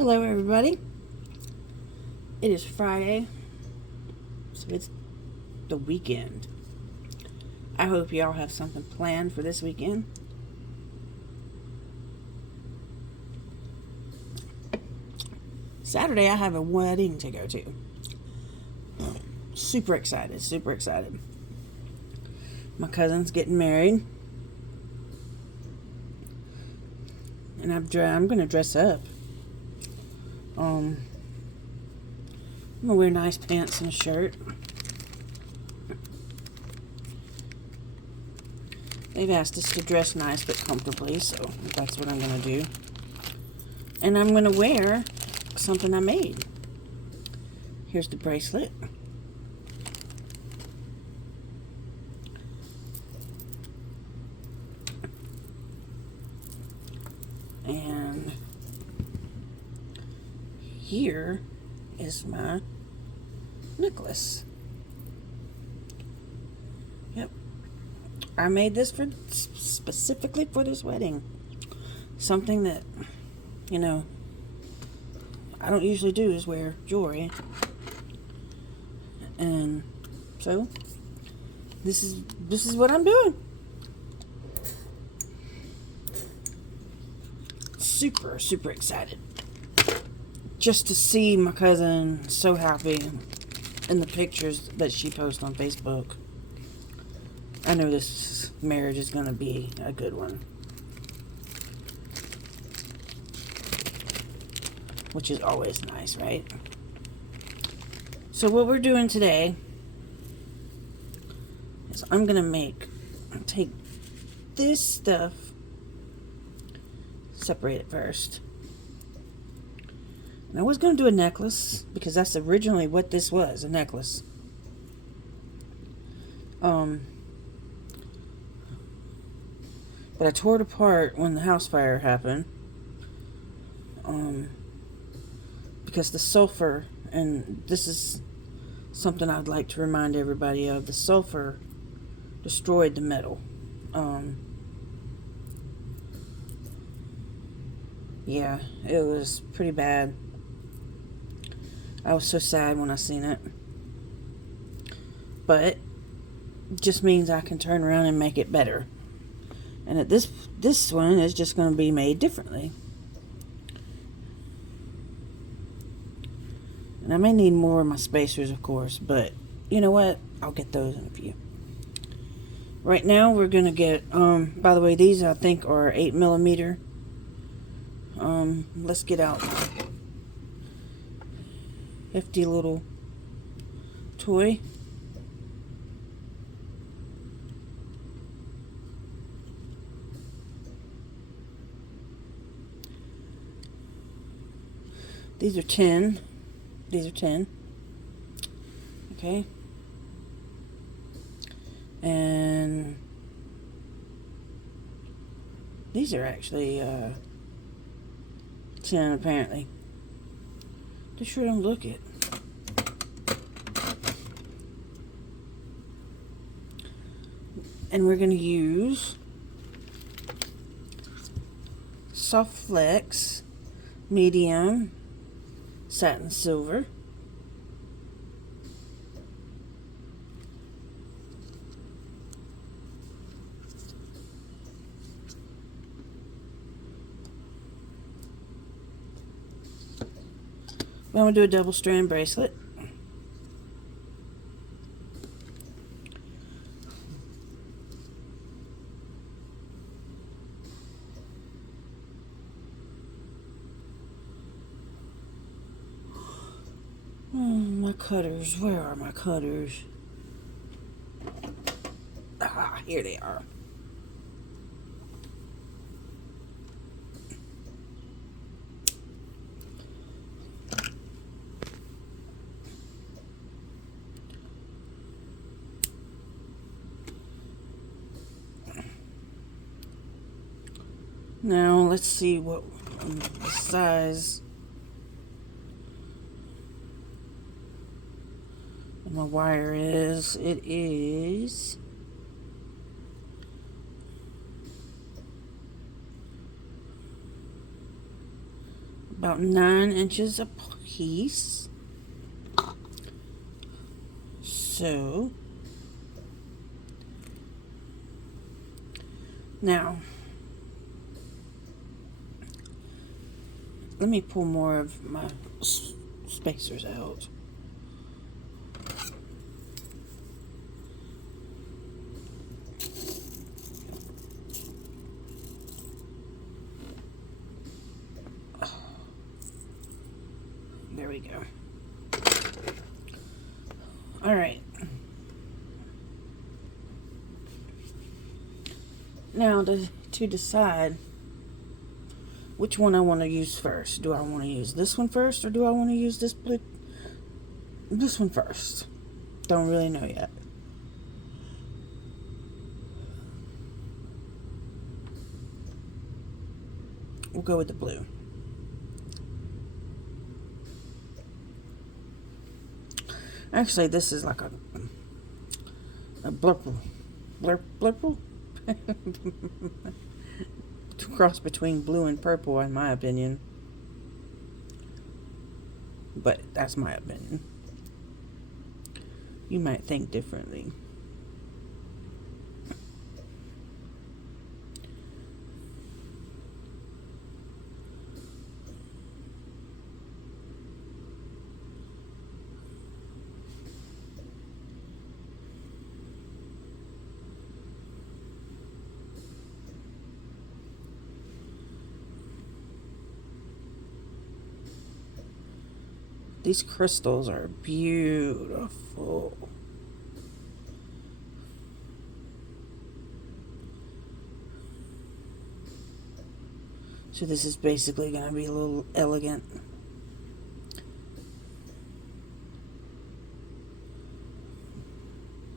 Hello, everybody. It is Friday, so it's the weekend. I hope y'all have something planned for this weekend. Saturday, I have a wedding to go to. Super excited, super excited. My cousin's getting married, and I'm going to dress up. I'm going to wear nice pants and a shirt. They've asked us to dress nice but comfortably, so that's what I'm going to do. And I'm going to wear something I made. Here's the bracelet. And here is my necklace. Yep. I made this specifically for this wedding. Something that, I don't usually do is wear jewelry. And so this is what I'm doing. Super, super excited. Just to see my cousin so happy in the pictures that she posts on Facebook. I know this marriage is going to be a good one. Which is always nice, right? So what we're doing today is I'm going to take this stuff, separate it first. And I was going to do a necklace because that's originally what this was, a necklace. But I tore it apart when the house fire happened. Because the sulfur, and this is something I'd like to remind everybody of, the sulfur destroyed the metal. Yeah, it was pretty bad. I was so sad when I seen it. But it just means I can turn around and make it better. And this one is just going to be made differently. And I may need more of my spacers, of course, but you know what? I'll get those in a few. Right now, we're going to get, by the way, these I think are 8mm. Let's get out my hefty little toy. These are 10. These are 10. Okay. And these are actually 10 apparently. They sure don't look it. And we're going to use Soft Flex medium satin silver. I'm going to do a double strand bracelet. My cutters. Where are my cutters? Ah, here they are. Now, let's see what the size of my wire is. It is about 9 inches a piece. So now let me pull more of my spacers out. There we go. All right. Now to decide which one I want to use first. Do I want to use this one first, or do I want to use this one first? Don't really know yet. We'll go with the blue. Actually, this is like a blurple. Cross between blue and purple, in my opinion. But that's my opinion. You might think differently. These crystals are beautiful. So this is basically going to be a little elegant.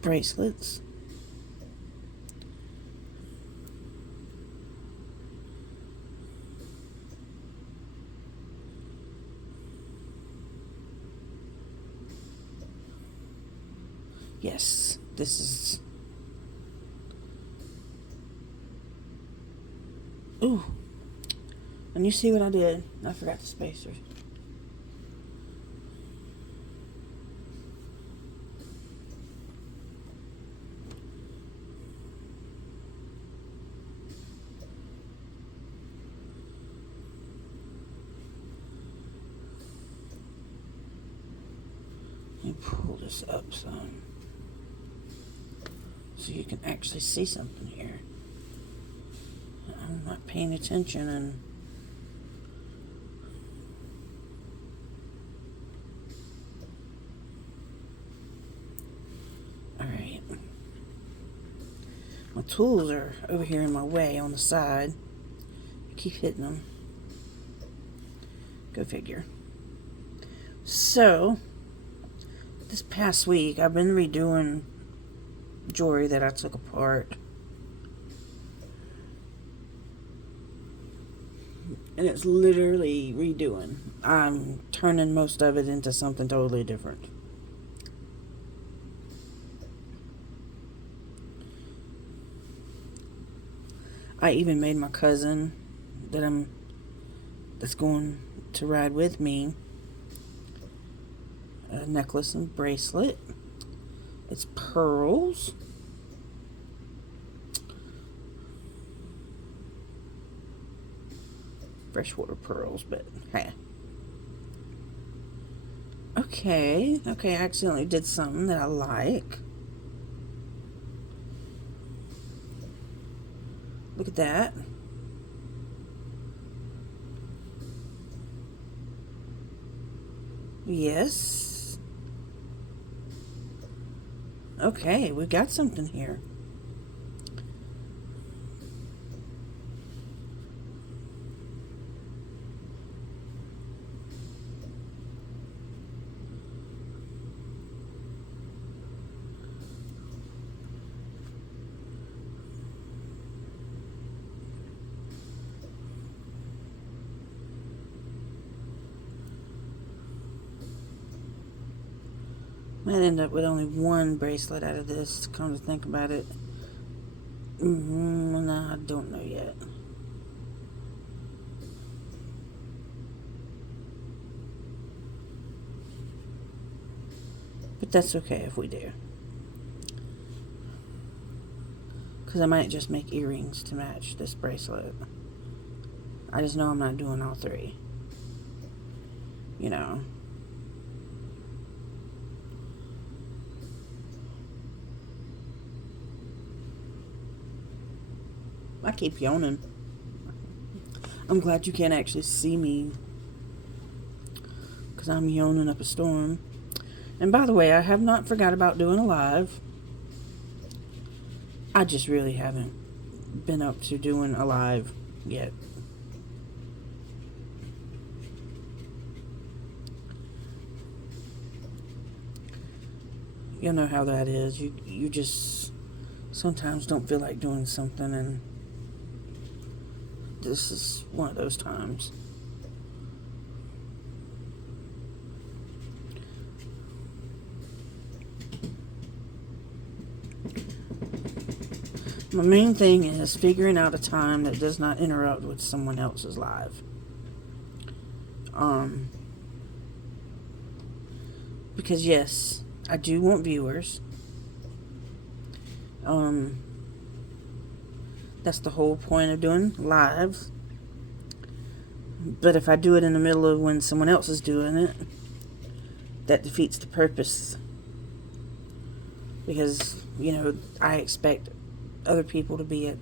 Bracelets. Yes, this is... Ooh. And you see what I did? I forgot the spacers. Let me pull this up some, so you can actually see something here. I'm not paying attention and alright. My tools are over here in my way on the side. I keep hitting them. Go figure. So this past week I've been redoing jewelry that I took apart. And it's literally redoing. I'm turning most of it into something totally different. I even made my cousin that's going to ride with me a necklace and bracelet. It's pearls. Freshwater pearls, but hey. Okay, I accidentally did something that I like. Look at that. Yes. Okay, we got something here. Might end up with only one bracelet out of this, come to think about it. No, I don't know yet. But that's okay if we do. Because I might just make earrings to match this bracelet. I just know I'm not doing all three. You know. I keep yawning. I'm glad you can't actually see me, because I'm yawning up a storm. And by the way, I have not forgot about doing a live. I just really haven't been up to doing a live yet. You know how that is. You just sometimes don't feel like doing something, and this is one of those times. My main thing is figuring out a time that does not interrupt with someone else's live. Because yes, I do want viewers. That's the whole point of doing lives. But if I do it in the middle of when someone else is doing it, that defeats the purpose. Because, you know, I expect other people to be at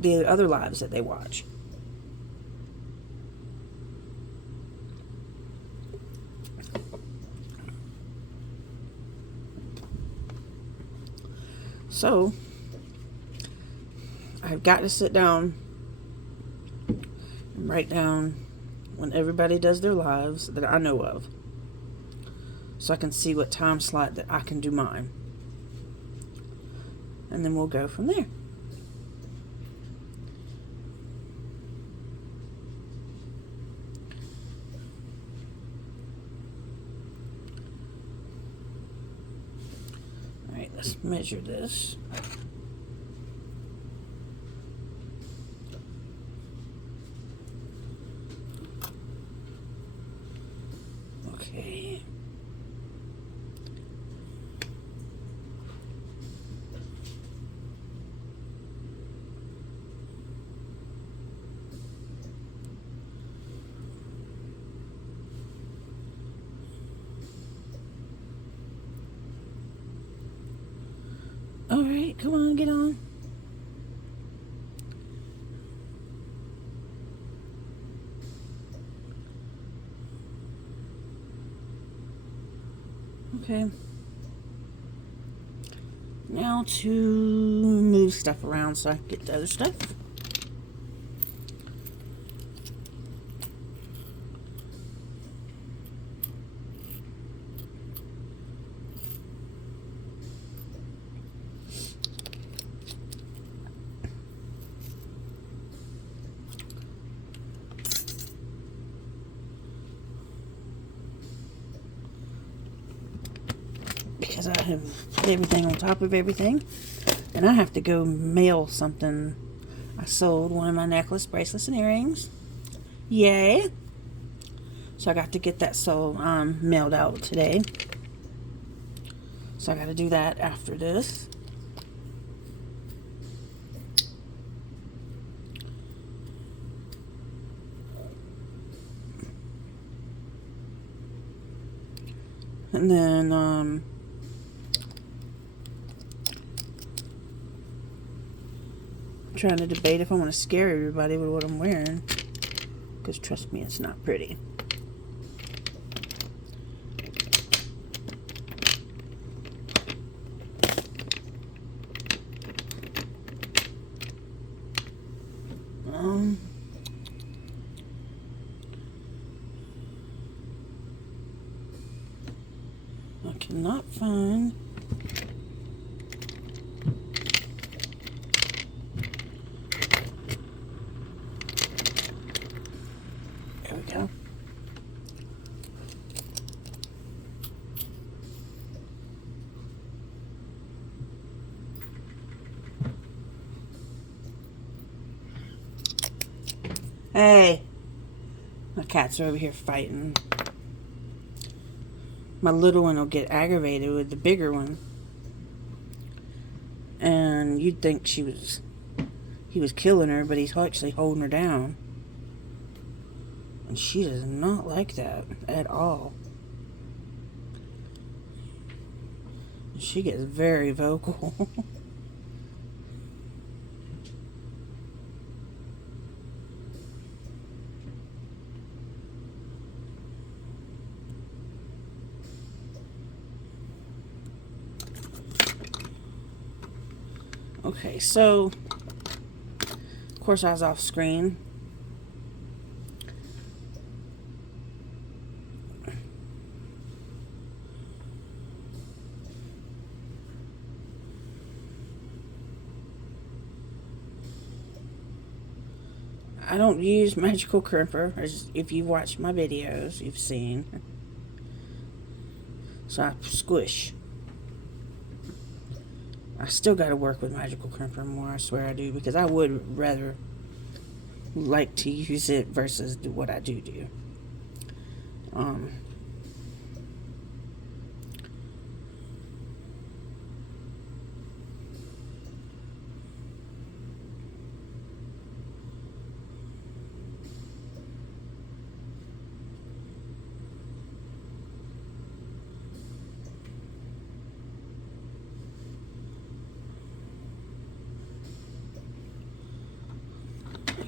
the other lives that they watch. So, I've got to sit down and write down when everybody does their lives that I know of, so I can see what time slot that I can do mine. And then we'll go from there. Alright, let's measure this. Okay. Alright, come on, get on. Okay. Now to move stuff around so I can get the other stuff. Because I have put everything on top of everything, and I have to go mail something. I sold one of my necklace, bracelets, and earrings. Yay! So I got to get that sold, mailed out today. So I got to do that after this. And then, trying to debate if I want to scare everybody with what I'm wearing, because trust me, it's not pretty. I cannot find. There we go. Hey, my cats are over here fighting. my little one will get aggravated with the bigger one. And you'd think he was killing her, but he's actually holding her down. And she does not like that at all. She gets very vocal. Okay, so of course I was off screen. I don't use magical crimper, as if you've watched my videos, you've seen. So I squish. I still got to work with magical crimper more, I swear I do, because I would rather like to use it versus do what I do.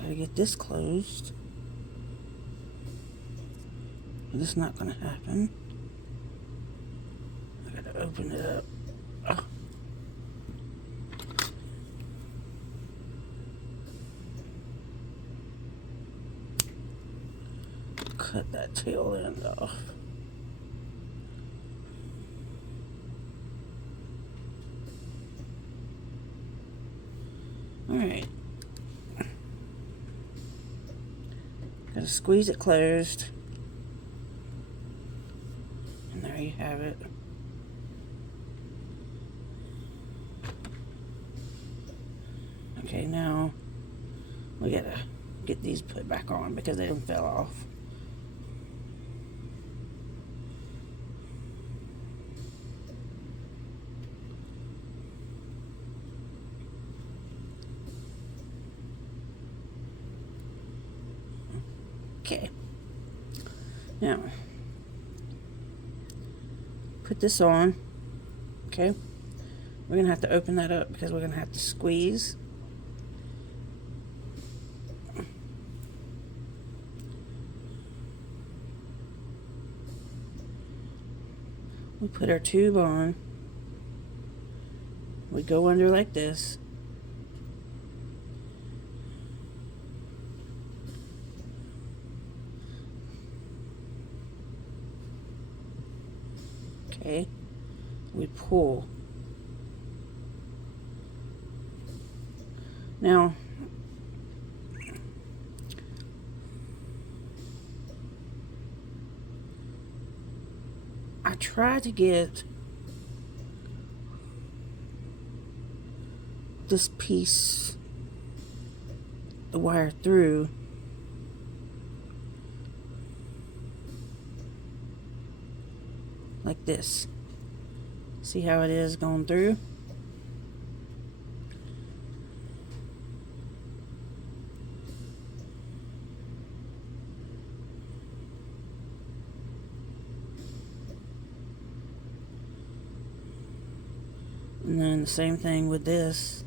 Gotta get this closed. This is not gonna happen. I gotta open it up. Oh. Cut that tail end off. Alright. Gotta squeeze it closed. And there you have it. Okay, now we gotta get these put back on because they fell off. Okay, now put this on. Okay, we're gonna have to open that up because we're gonna have to squeeze. We put our tube on. We go under like this. Okay, we pull. Now, I try to get this piece, the wire through. Like this. See how it is going through? And then the same thing with this,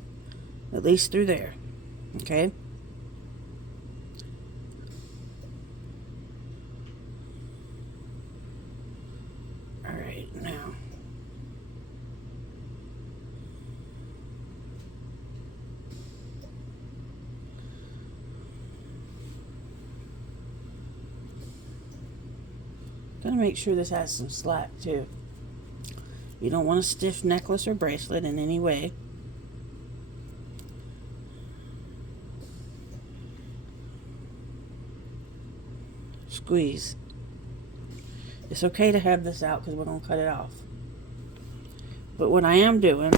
at least through there. Okay? Now, gotta make sure this has some slack too. You don't want a stiff necklace or bracelet in any way. Squeeze. It's okay to have this out because we're going to cut it off. But what I am doing...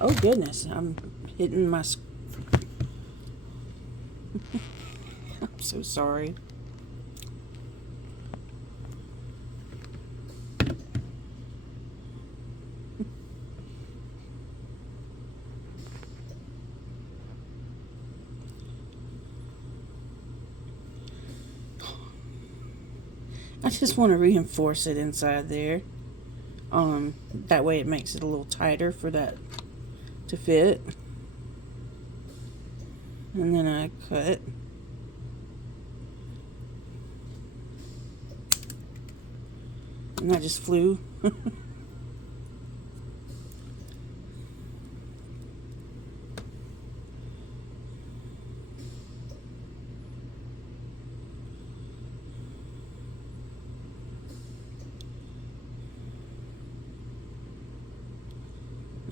Oh, goodness. I'm hitting my... I'm so sorry. I just want to reinforce it inside there. That way it makes it a little tighter for that to fit. And then I cut. And that just flew.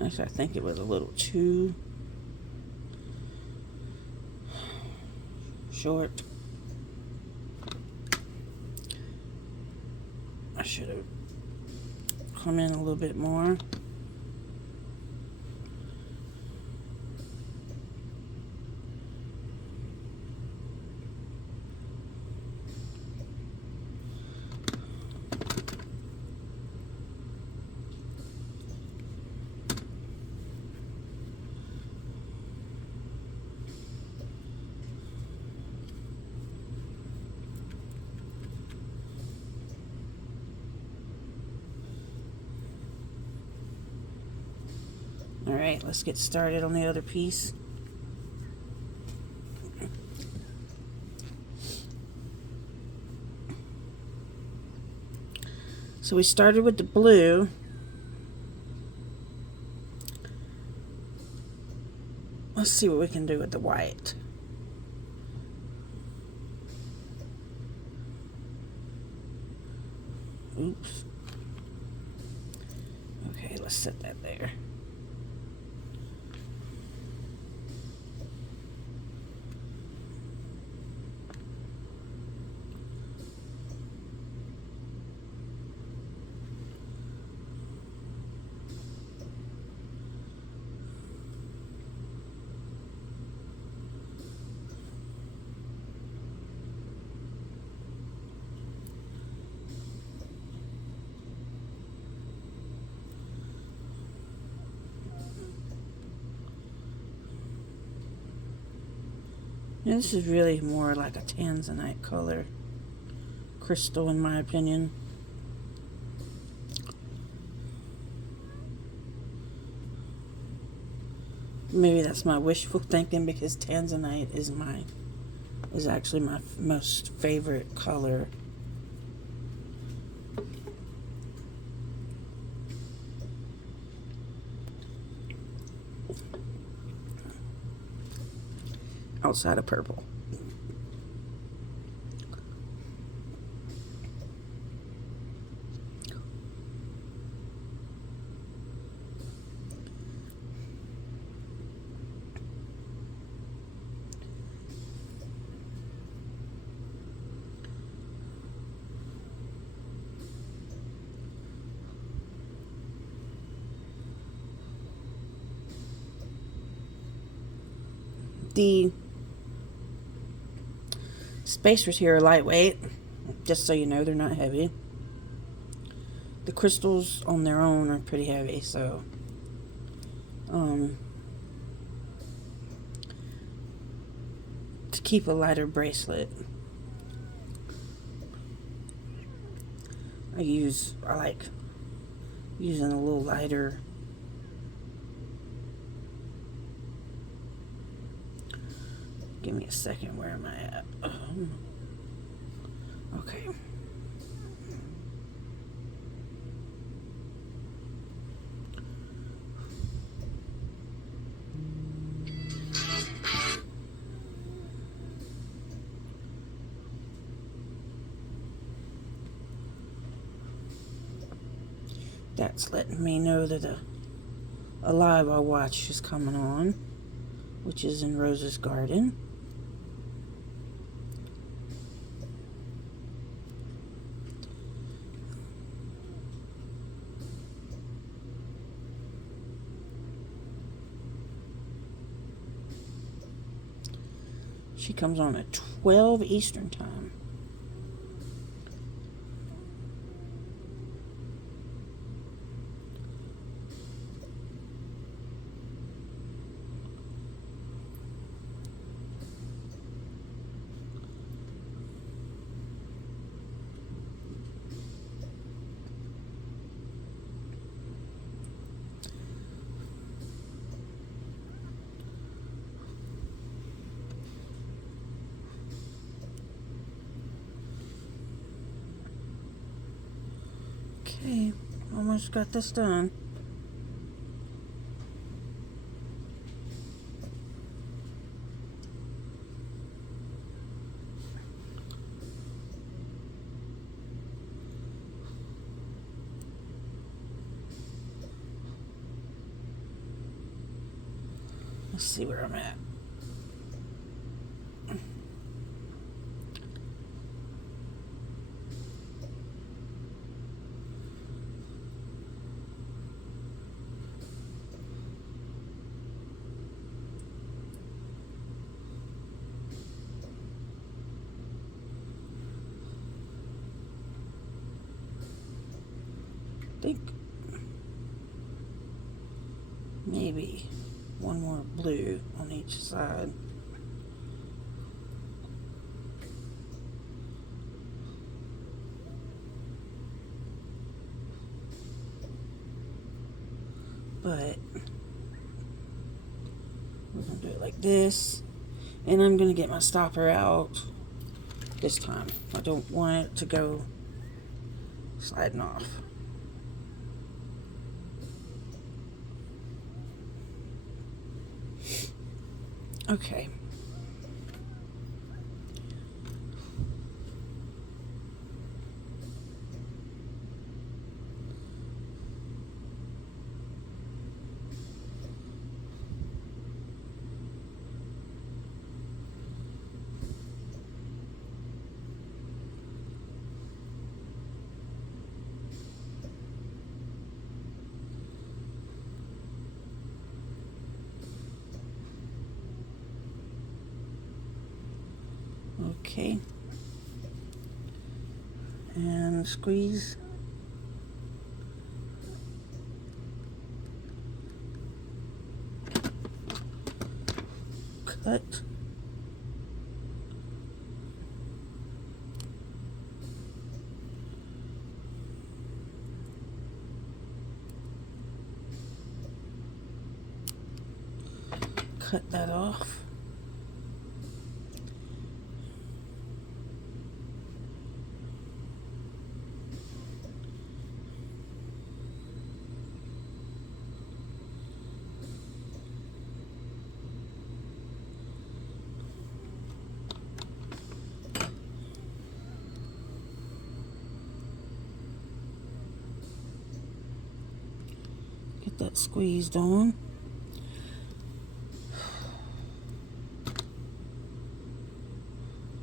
Actually, I think it was a little too short. I should have come in a little bit more. Alright, let's get started on the other piece. So we started with the blue. Let's see what we can do with the white. Oops. Okay, let's set that there. Now, this is really more like a tanzanite color crystal, in my opinion. Maybe that's my wishful thinking, because tanzanite is actually my most favorite color. Outside of purple. The spacers here are lightweight, just so you know, they're not heavy. The crystals on their own are pretty heavy, so to keep a lighter bracelet, I like using a little lighter. Give me a second, where am I at? Okay. That's letting me know that a live I watch is coming on, which is in Rose's garden. She comes on at 12 Eastern time. Okay, almost got this done. Let's see where I'm at. I think maybe one more blue on each side. But we're gonna do it like this, and I'm gonna get my stopper out this time. I don't want it to go sliding off. Okay. Okay. And squeeze. Cut. Cut that off. Get that squeezed on.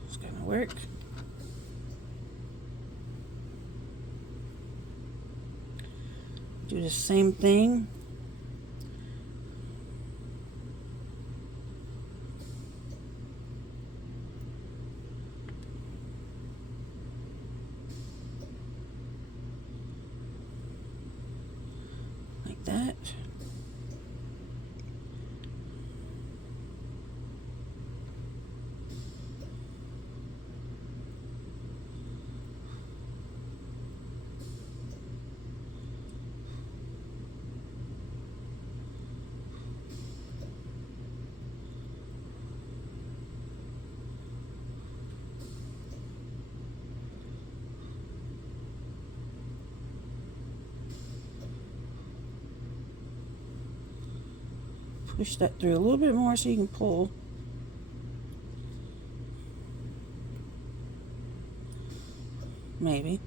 It's gonna work. Do the same thing. Like that. Push that through a little bit more so you can pull. Maybe.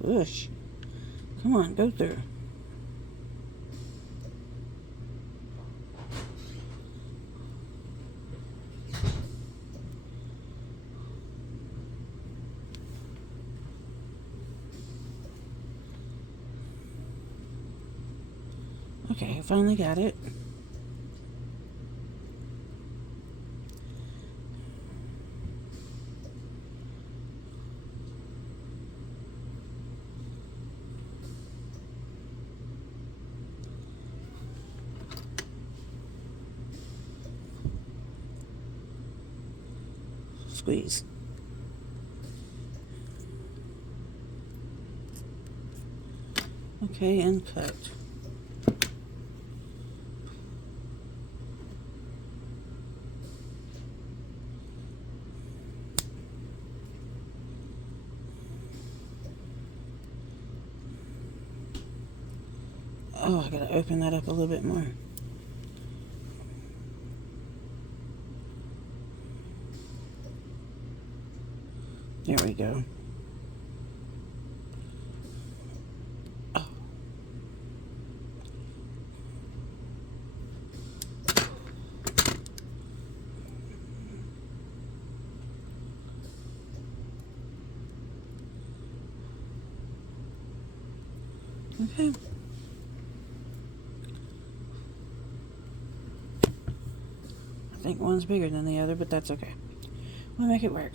Push. Come on, go through. Okay, I finally got it. squeeze. Okay, and cut. Oh, I gotta open that up a little bit more. There we go. Oh. Okay. I think one's bigger than the other, but that's okay. We'll make it work.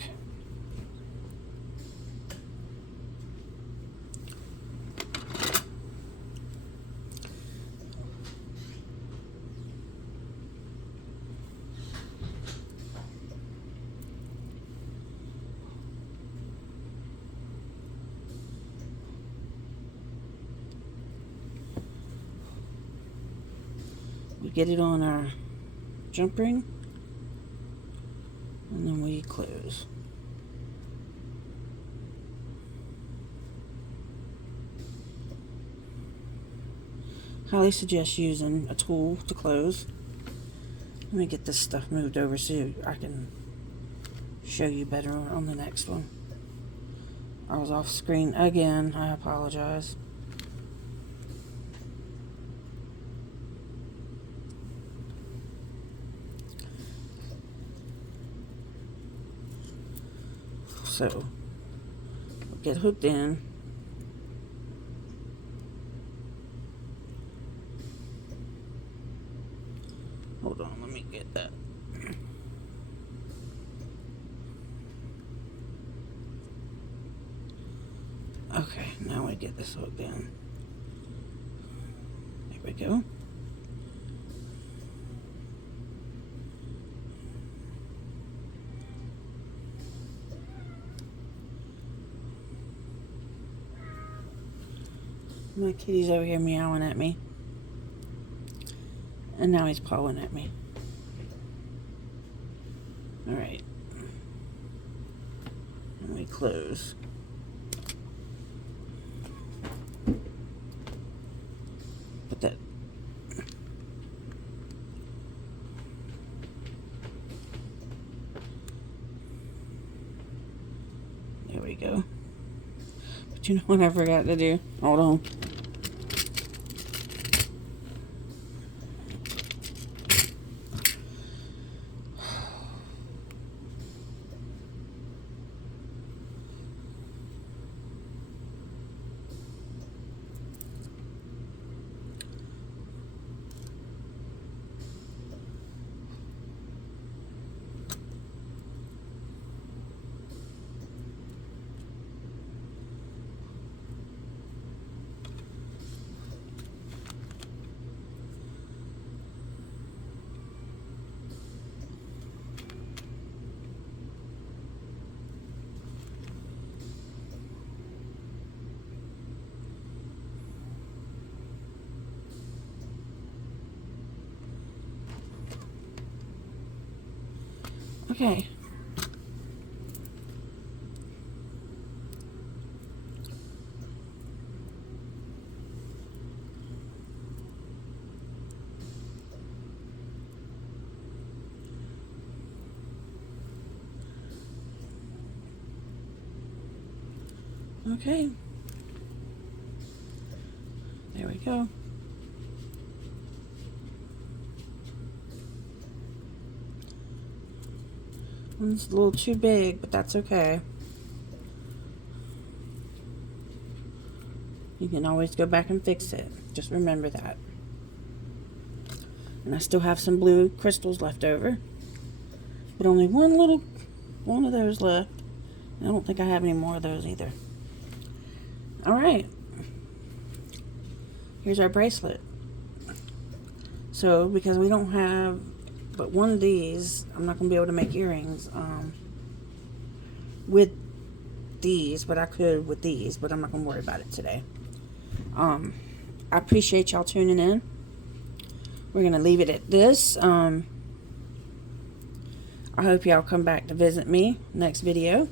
We get it on our jump ring, and then we close. Highly suggest using a tool to close. Let me get this stuff moved over so I can show you better on the next one. I was off screen again. I apologize. So, get hooked in. Hold on, let me get that. Okay, now we get this hooked in. There we go. My kitty's over here meowing at me. And now he's pawing at me. Alright. And we close. Put that. There we go. But you know what I forgot to do? Hold on. Okay. Okay. There we go. One's a little too big, but that's okay. You can always go back and fix it. Just remember that. And I still have some blue crystals left over. But only one of those left. I don't think I have any more of those either. Alright. Here's our bracelet. So, because we don't have but one of these, I'm not going to be able to make earrings. with these, but I could with these, but I'm not going to worry about it today. I appreciate y'all tuning in. We're going to leave it at this. I hope y'all come back to visit me next video.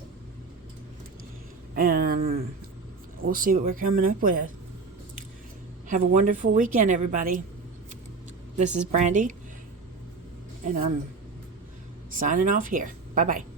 And we'll see what we're coming up with. Have a wonderful weekend, everybody. This is Brandy, and I'm signing off here. Bye-bye.